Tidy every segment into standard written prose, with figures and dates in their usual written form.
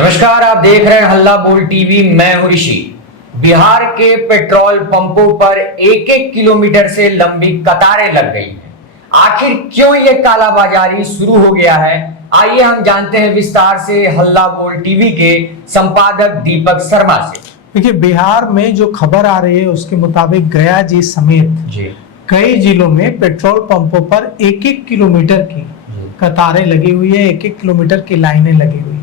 नमस्कार, आप देख रहे हैं हल्ला बोल टीवी। मैं हूं ऋषि। बिहार के पेट्रोल पंपों पर एक एक किलोमीटर से लंबी कतारें लग गई हैं। आखिर क्यों ये कालाबाजारी शुरू हो गया है, आइए हम जानते हैं विस्तार से हल्ला बोल टीवी के संपादक दीपक शर्मा से। देखिए, बिहार में जो खबर आ रही है उसके मुताबिक गया जी समेत कई जिलों में पेट्रोल पंपों पर एक एक किलोमीटर की कतारें लगी हुई है, एक एक किलोमीटर की लाइनें लगी हुई है।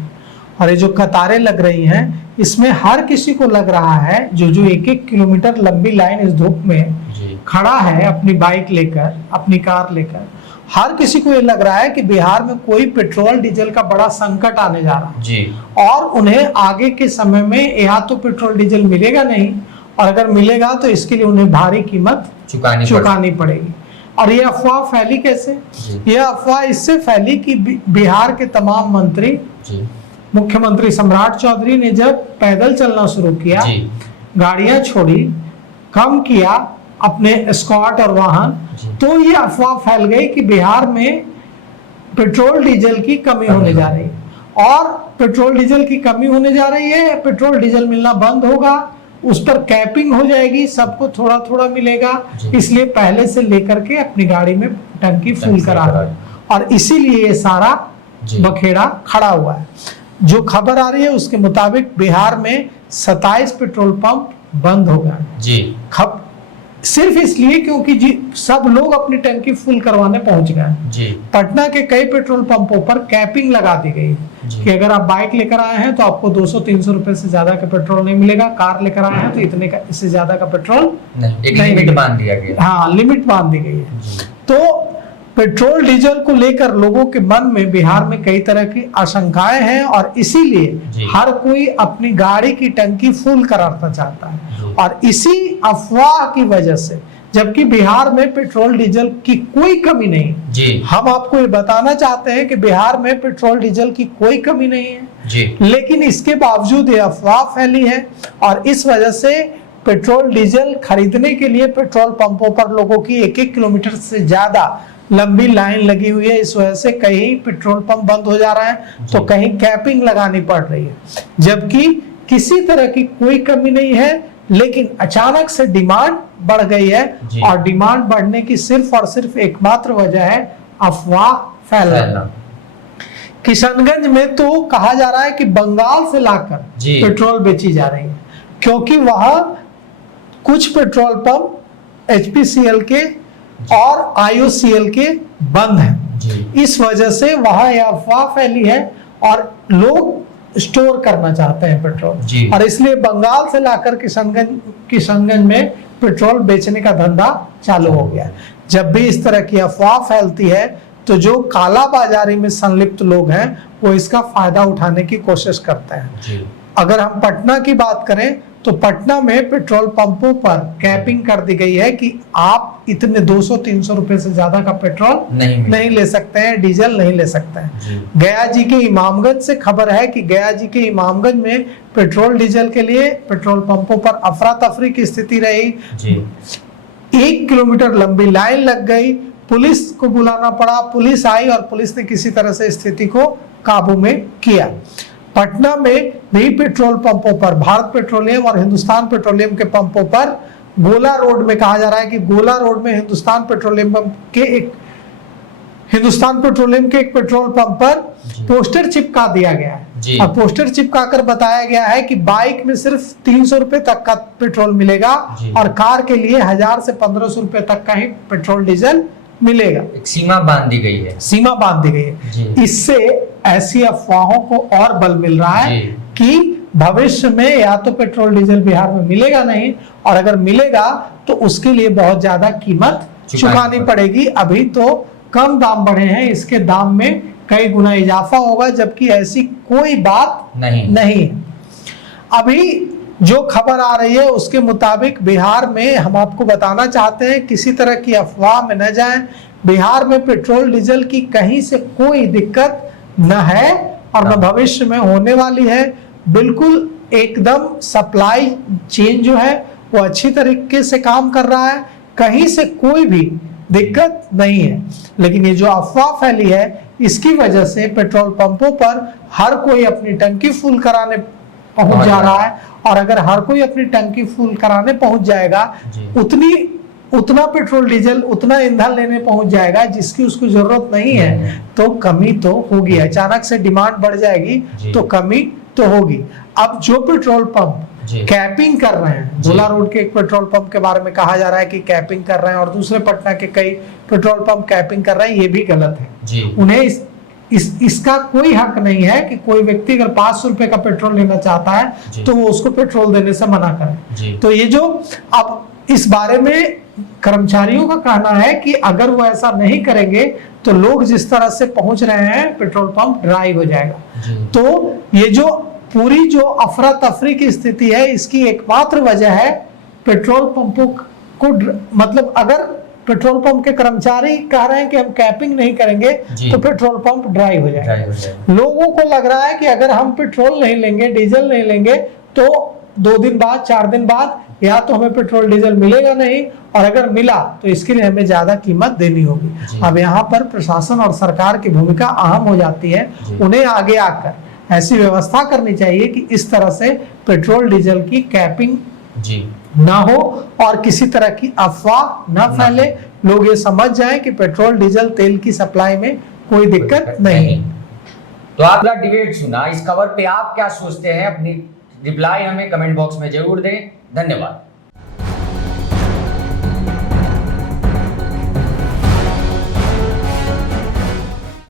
और ये जो कतारें लग रही हैं, इसमें हर किसी को लग रहा है जो एक एक किलोमीटर लंबी लाइन इस धूप में खड़ा है अपनी बाइक लेकर, अपनी कार लेकर, हर किसी को ये लग रहा है कि बिहार में कोई पेट्रोल डीजल का बड़ा संकट आने जा रहा है और उन्हें आगे के समय में या तो पेट्रोल डीजल मिलेगा नहीं, और अगर मिलेगा तो इसके लिए उन्हें भारी कीमत चुकानी पड़ेगी। और ये अफवाह फैली कैसे? ये अफवाह इससे फैली कि बिहार के तमाम मंत्री, मुख्यमंत्री सम्राट चौधरी ने जब पैदल चलना शुरू किया, गाड़ियां छोड़ी, कम किया अपने स्क्वाड और वाहन, तो ये अफवाह फैल गई कि बिहार में पेट्रोल डीजल की कमी होने जा रही है। और पेट्रोल डीजल की कमी होने जा रही है, पेट्रोल डीजल मिलना बंद होगा, उस पर कैपिंग हो जाएगी, सबको थोड़ा थोड़ा मिलेगा, इसलिए पहले से लेकर के अपनी गाड़ी में टंकी फुल करा दो। और इसीलिए ये सारा बखेड़ा खड़ा हुआ है। जो खबर आ रही है उसके मुताबिक बिहार में 27 पेट्रोल पंप बंद हो गए। सिर्फ इसलिए क्योंकि सब लोग अपनी टंकी फुल करवाने पहुंच गए। पटना के कई पेट्रोल पंपों पर कैपिंग लगा दी गई कि अगर आप बाइक लेकर आए हैं तो आपको 200-300 रुपए से ज्यादा का पेट्रोल नहीं मिलेगा, कार लेकर आए हैं तो इतने का, इससे ज्यादा का पेट्रोल एक लिमिट बांध दिया गया। हाँ, लिमिट बांध दी गई है। तो पेट्रोल डीजल को लेकर लोगों के मन में बिहार में कई तरह की आशंकाएं हैं और इसीलिए हर कोई अपनी गाड़ी की टंकी फुल कराना चाहता है। और इसी अफवाह की वजह से, जबकि बिहार में पेट्रोल डीजल की कोई कमी नहीं, हम आपको ये बताना चाहते हैं कि बिहार में पेट्रोल डीजल की कोई कमी नहीं है, लेकिन इसके बावजूद ये अफवाह फैली है। और इस वजह से पेट्रोल डीजल खरीदने के लिए पेट्रोल पंपों पर लोगों की एक एक किलोमीटर से ज्यादा लंबी लाइन लगी हुई है। इस वजह से कहीं पेट्रोल पंप बंद हो जा रहा है तो कहीं कैपिंग लगानी पड़ रही है, जबकि किसी तरह की कोई कमी नहीं है, लेकिन अचानक से डिमांड बढ़ गई है। और डिमांड बढ़ने की सिर्फ और सिर्फ एकमात्र वजह है अफवाह फैलना। किशनगंज में तो कहा जा रहा है कि बंगाल से लाकर पेट्रोल बेची जा रही है, क्योंकि वहां कुछ पेट्रोल पंप HPCL के और IOCL के बंद हैं। इस वजह से वहां यह अफवाह फैली है और लोग स्टोर करना चाहते हैं पेट्रोल, और इसलिए बंगाल से लाकर किशनगंज में पेट्रोल बेचने का धंधा चालू हो गया। जब भी इस तरह की अफवाह फैलती है तो जो काला बाजारी में संलिप्त लोग हैं वो इसका फायदा उठाने की कोशिश करते हैं। अगर हम पटना की बात करें तो पटना में पेट्रोल पंपों पर कैपिंग कर दी गई है कि आप इतने 200-300 रुपए से ज्यादा का पेट्रोल नहीं ले सकते हैं, डीजल नहीं ले सकते हैं। गया जी के इमामगंज से खबर है कि गया जी के इमामगंज में पेट्रोल डीजल के लिए पेट्रोल पंपों पर अफरा तफरी की स्थिति रही। 1 किलोमीटर लंबी लाइन लग गई, पुलिस को बुलाना पड़ा, पुलिस आई और पुलिस ने किसी तरह से स्थिति को काबू में किया। पटना में भी पेट्रोल पंपों पर, भारत पेट्रोलियम और हिंदुस्तान पेट्रोलियम के पंपों पर, गोला रोड में कहा जा रहा है कि गोला रोड में हिंदुस्तान पेट्रोलियम के एक पेट्रोल पंप पर पोस्टर चिपका दिया गया है। और पोस्टर चिपका कर बताया गया है कि बाइक में सिर्फ 300 रुपए तक का पेट्रोल मिलेगा और कार के लिए 1000 से 1500 रुपए तक का ही पेट्रोल डीजल मिलेगा। सीमा बांध दी गई है। इससे ऐसी अफवाहों को और बल मिल रहा है कि भविष्य में या तो पेट्रोल डीजल बिहार में मिलेगा नहीं, और अगर मिलेगा तो उसके लिए बहुत ज्यादा कीमत चुकानी पड़ेगी। अभी तो कम दाम बढ़े हैं, इसके दाम में कई गुना इजाफा होगा, जबकि ऐसी कोई बात नहीं। अभी जो खबर आ रही है उसके मुताबिक बिहार में, हम आपको बताना चाहते हैं, किसी तरह की अफवाह में न जाएं। बिहार में पेट्रोल डीजल की कहीं से कोई दिक्कत न है और न भविष्य में होने वाली है। बिल्कुल एकदम सप्लाई चेन जो है वो अच्छी तरीके से काम कर रहा है, कहीं से कोई भी दिक्कत नहीं है। लेकिन ये जो अफवाह फैली है इसकी वजह से पेट्रोल पंपों पर हर कोई अपनी टंकी फुल कराने पहुंच जा रहा है, और अगर हर कोई अपनी टंकी फुल कराने पहुंच जाएगा, उतना पेट्रोल डीजल उतना ईंधन लेने पहुंच जाएगा जिसकी उसको जरूरत नहीं है, तो कमी तो होगी। अचानक से डिमांड बढ़ जाएगी तो कमी तो होगी। अब जो पेट्रोल पंप कैपिंग कर रहे हैं, भोला रोड के एक पेट्रोल पंप के बारे में कहा जा रहा है कि कैपिंग कर रहे हैं, और दूसरे पटना के कई पेट्रोल पंप कैपिंग कर रहे हैं, ये भी गलत है। उन्हें इसका कोई हक नहीं है कि कोई व्यक्ति अगर 500 रुपए का पेट्रोल लेना चाहता है तो वो उसको पेट्रोल देने से मना करे। तो ये जो अब इस बारे में कर्मचारियों का कहना है कि अगर वो ऐसा नहीं करेंगे तो लोग जिस तरह से पहुंच रहे हैं पेट्रोल पंप ड्राई हो जाएगा। तो ये जो पूरी जो अफरा तफरी की स्थिति है, इसकी एकमात्र वजह है पेट्रोल पंपों को, मतलब अगर पेट्रोल पंप के कर्मचारी कह रहे हैं कि हम कैपिंग नहीं करेंगे तो पेट्रोल पंप ड्राई हो जाएगा। लोगों को लग रहा है कि अगर हम पेट्रोल नहीं लेंगे, डीजल नहीं लेंगे, तो 2 दिन बाद 4 दिन बाद या तो हमें पेट्रोल डीजल मिलेगा नहीं, और अगर मिला तो इसके लिए हमें ज्यादा कीमत देनी होगी। अब यहाँ पर प्रशासन और सरकार की भूमिका अहम हो जाती है। उन्हें आगे आकर ऐसी व्यवस्था करनी चाहिए कि इस तरह से पेट्रोल डीजल की कैपिंग ना हो और किसी तरह की अफवाह ना फैले। लोग ये समझ जाएं कि पेट्रोल डीजल तेल की सप्लाई में कोई दिक्कत नहीं। तो आपका डिबेट सुना, इस खबर पे आप क्या सोचते हैं? अपनी रिप्लाई हमें कमेंट बॉक्स में जरूर दें। धन्यवाद।